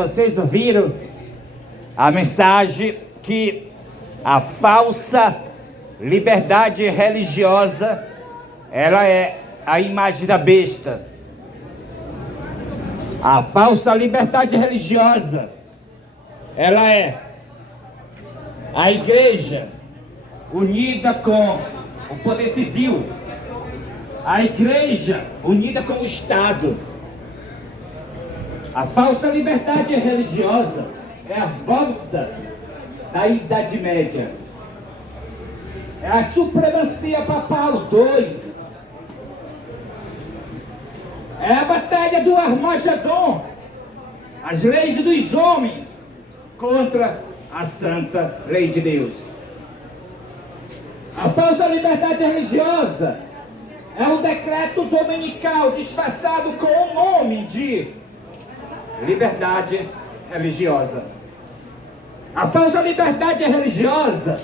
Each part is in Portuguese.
vocês ouviram a mensagem que a falsa liberdade religiosa, ela é a imagem da besta. A falsa liberdade religiosa, ela é a igreja unida com o poder civil, a igreja unida com o Estado. A falsa liberdade religiosa é a volta da Idade Média. É a supremacia papal 2. É a batalha do Armagedon. As leis dos homens contra a santa lei de Deus. A falsa liberdade religiosa é o decreto dominical disfarçado com o nome de liberdade religiosa. A falsa liberdade religiosa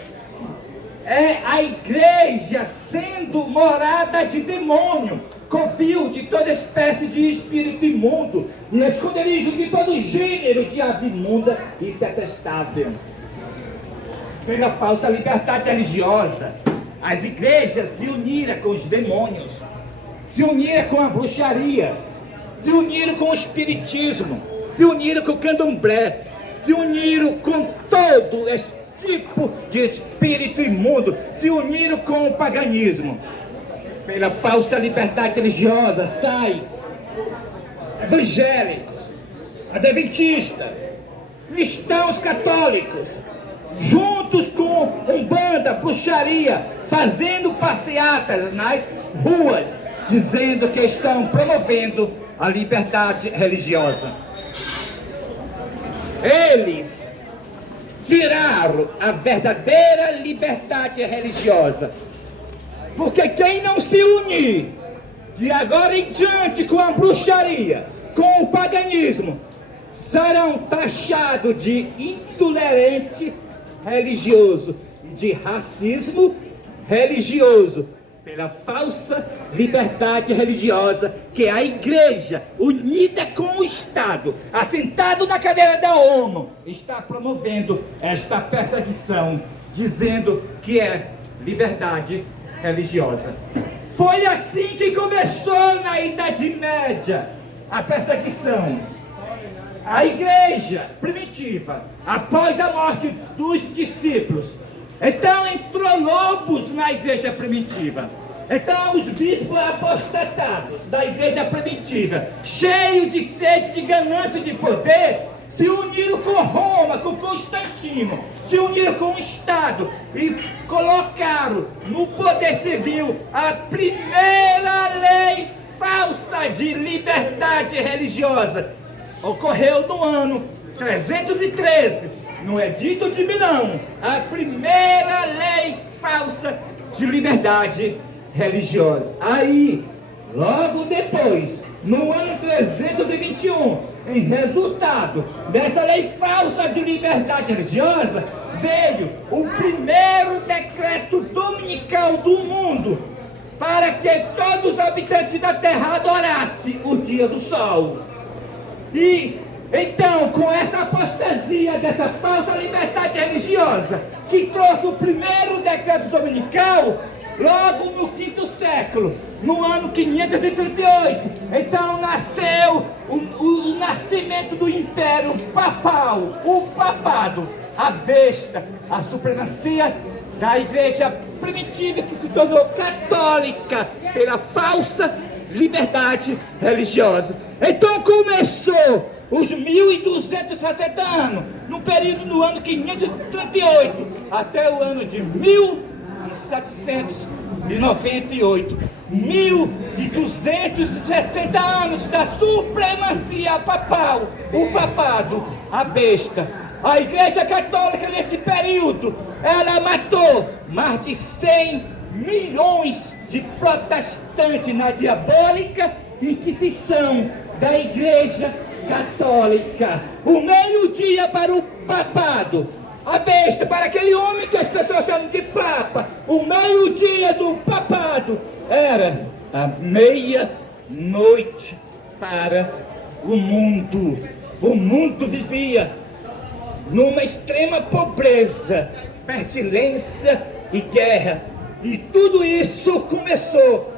é a igreja sendo morada de demônio, covil de toda espécie de espírito imundo e esconderijo de todo gênero de ave imunda e detestável. Pela falsa liberdade religiosa, as igrejas se uniram com os demônios, se uniram com a bruxaria, se uniram com o espiritismo, se uniram com o candomblé, se uniram com todo esse tipo de espírito imundo, se uniram com o paganismo. Pela falsa liberdade religiosa sai evangélicos, adventistas, cristãos católicos, juntos com umbanda, bruxaria, fazendo passeatas nas ruas, dizendo que estão promovendo a liberdade religiosa. Eles tiraram a verdadeira liberdade religiosa, porque quem não se unir de agora em diante com a bruxaria, com o paganismo, serão taxados de intolerante religioso e de racismo religioso, pela falsa liberdade religiosa que a igreja, unida com o Estado, assentado na cadeira da ONU, está promovendo esta perseguição, dizendo que é liberdade religiosa. Foi assim que começou na Idade Média a perseguição. A igreja primitiva, após a morte dos discípulos, então entrou lobos na igreja primitiva. Então os bispos apostatados da igreja primitiva, cheios de sede, de ganância, de poder, se uniram com Roma, com Constantino, se uniram com o Estado e colocaram no poder civil a primeira lei falsa de liberdade religiosa. Ocorreu no ano 313, no Edito de Milão, a primeira lei falsa de liberdade religiosa. Aí, logo depois, no ano 321, em resultado dessa lei falsa de liberdade religiosa, veio o primeiro decreto dominical do mundo para que todos os habitantes da terra adorassem o dia do sol. E então, com essa apostasia dessa falsa liberdade religiosa, que trouxe o primeiro decreto dominical, logo no quinto século, no ano 538, então nasceu o nascimento do Império Papal, o papado, a besta, a supremacia da igreja primitiva que se tornou católica pela falsa liberdade religiosa. Então começou os 1260 anos, no período do ano 538 até o ano de 1798, 1260 anos da supremacia papal, o papado, a besta. A igreja católica nesse período, ela matou mais de 100 milhões de protestantes na diabólica Inquisição da igreja católica. O meio-dia para o papado, a besta, para aquele homem que as pessoas chamam de papa. O meio-dia do papado era a meia-noite para o mundo. o mundo vivia numa extrema pobreza, pestilência e guerra. E tudo isso começou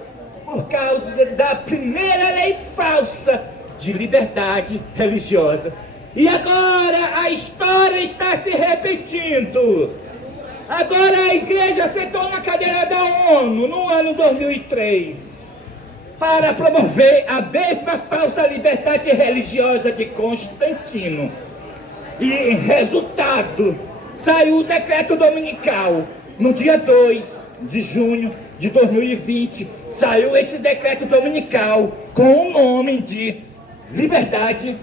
por causa da primeira lei falsa de liberdade religiosa. E agora a história está se repetindo. Agora a igreja sentou na cadeira da ONU no ano 2003 para promover a mesma falsa liberdade religiosa de Constantino. E em resultado, saiu o decreto dominical. No dia 2 de junho de 2020, saiu esse decreto dominical com o nome de liberdade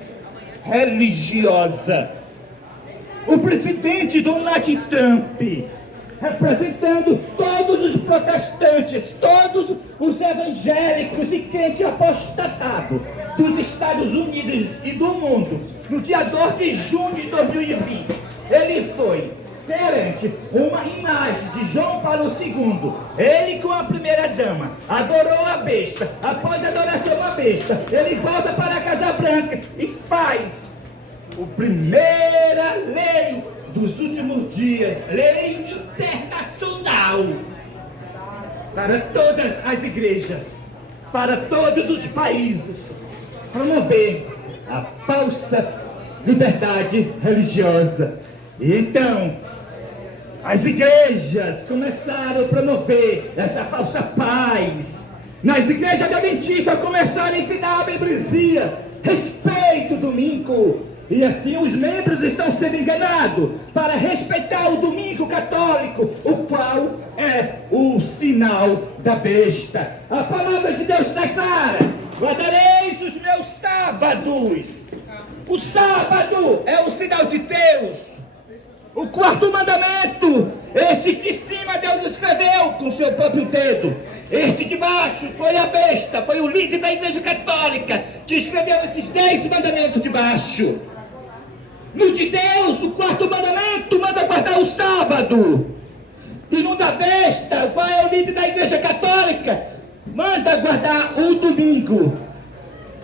religiosa. O presidente Donald Trump, representando todos os protestantes, todos os evangélicos e crentes apostatados dos Estados Unidos e do mundo, no dia 2 de junho de 2020, ele foi perante uma imagem de João Paulo II, ele com a primeira dama, adorou a besta. Após a adoração à besta, ele volta para a Casa Branca e faz a primeira lei dos últimos dias, lei internacional, para todas as igrejas, para todos os países, promover a falsa liberdade religiosa. E então, as igrejas começaram a promover essa falsa paz. Nas igrejas adventistas começaram a ensinar a membresia, respeito o domingo. E assim os membros estão sendo enganados para respeitar o domingo católico, o qual é o sinal da besta. A palavra de Deus declara: guardareis os meus sábados. O sábado é o sinal de Deus. O quarto mandamento, esse de cima Deus escreveu com seu próprio dedo. Este de baixo foi a besta, foi o líder da Igreja Católica que escreveu esses 10 mandamentos de baixo. No de Deus, o quarto mandamento manda guardar o sábado. E no da besta, qual é o líder da Igreja Católica? Manda guardar o domingo.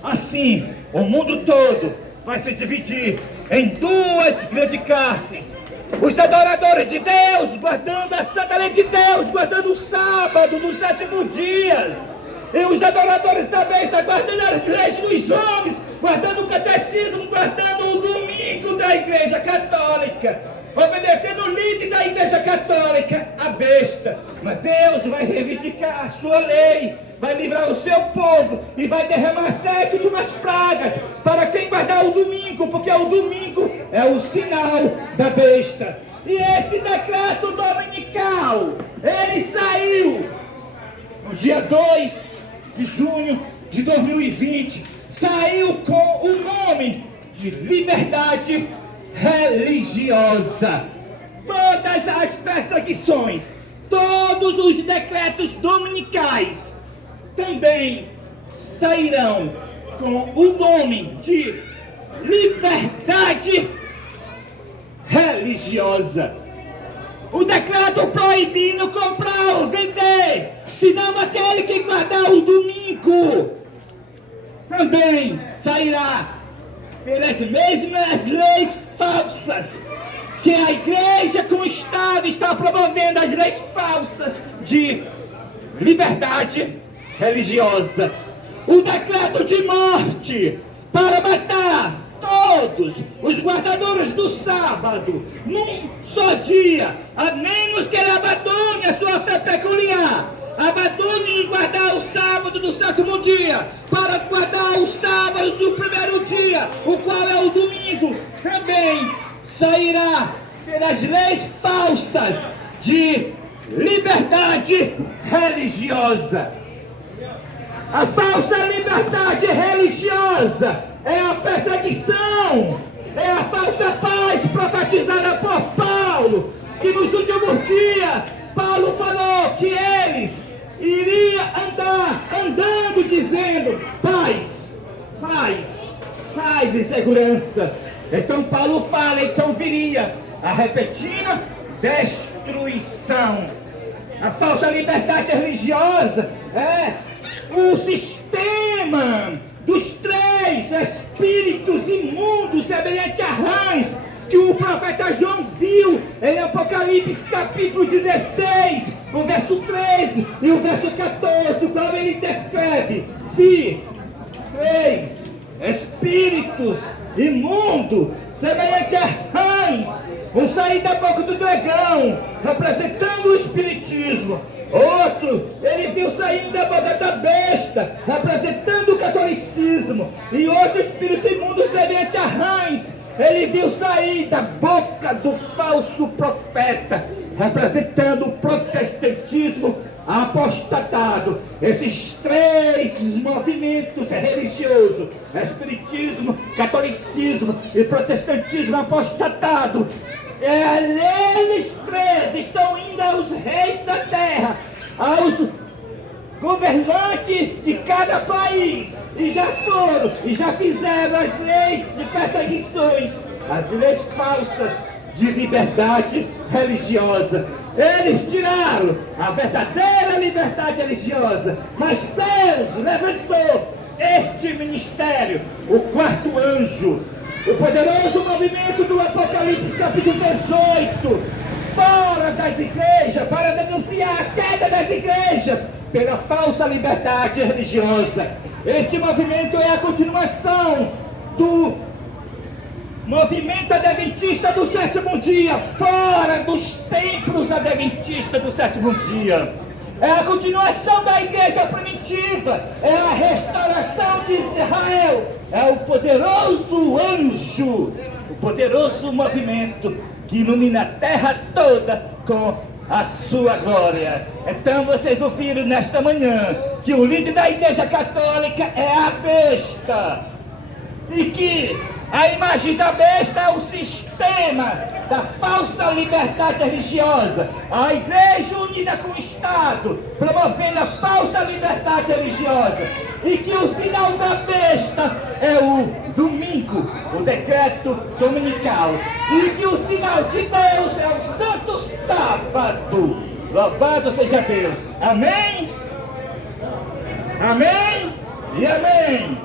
Assim, o mundo todo vai se dividir em duas grandes classes. Os adoradores de Deus, guardando a santa lei de Deus, guardando o sábado dos 7 dias. E os adoradores da besta, guardando as leis dos homens, guardando o catecismo, guardando o domingo da Igreja Católica, obedecendo o líder da Igreja Católica, a besta. Mas Deus vai reivindicar a sua lei, vai livrar o seu povo e vai derramar 7 últimas pragas para quem guardar o domingo, porque o domingo é o sinal da besta. E esse decreto dominical, ele saiu no dia 2 de junho de 2020, saiu com o nome de liberdade religiosa. Todas as perseguições, todos os decretos dominicais também sairão com o nome de liberdade religiosa. O decreto proibindo comprar ou vender, senão aquele que guardar o domingo, também sairá pelas mesmas leis falsas que a igreja com o Estado está promovendo, as leis falsas de liberdade religiosa. O decreto de morte para matar todos os guardadores do sábado num só dia, a menos que ele abandone a sua fé peculiar, abandone de guardar o sábado do 7º dia para guardar o sábado do 1º dia, o qual é o domingo. Também sairá pelas leis falsas de liberdade religiosa. A falsa liberdade religiosa é a perseguição, é a falsa paz profetizada por Paulo, que nos últimos dias Paulo falou que eles iriam andando dizendo paz, paz, paz e segurança. Então Paulo fala, então viria a repentina destruição. A falsa liberdade religiosa é o sistema dos 3 espíritos imundos semelhante a rãs, que o profeta João viu em Apocalipse capítulo 16, o verso 13 e o verso 14, qual ele descreve: vi 3 espíritos imundos semelhante a rãs, um sair da boca do dragão, representando o espiritismo. Outro, ele viu saindo da boca da besta, representando o catolicismo. E outro espírito imundo semelhante a rãs, ele viu sair da boca do falso profeta, representando o protestantismo apostatado. Esses 3 movimentos religiosos, espiritismo, catolicismo e protestantismo apostatado, eles 3 estão indo aos reis da terra, aos governantes de cada país, e já foram, e já fizeram as leis de perseguições, as leis falsas de liberdade religiosa. Eles tiraram a verdadeira liberdade religiosa, mas Deus levantou este ministério, o 4º anjo, o poderoso movimento do Apocalipse capítulo 18, fora das igrejas, para denunciar a queda das igrejas pela falsa liberdade religiosa. Este movimento é a continuação do movimento adventista do 7º dia, fora dos templos adventistas do 7º dia. É a continuação da igreja primitiva, é a restauração de Israel, é o poderoso anjo, o poderoso movimento que ilumina a terra toda com a sua glória. Então vocês ouviram nesta manhã que o líder da igreja católica é a besta, e que a imagem da besta é o sistema da falsa liberdade religiosa. A igreja unida com o Estado, promovendo a falsa liberdade religiosa. E que o sinal da besta é o domingo, o decreto dominical. E que o sinal de Deus é o santo sábado. Louvado seja Deus. Amém? Amém? E amém.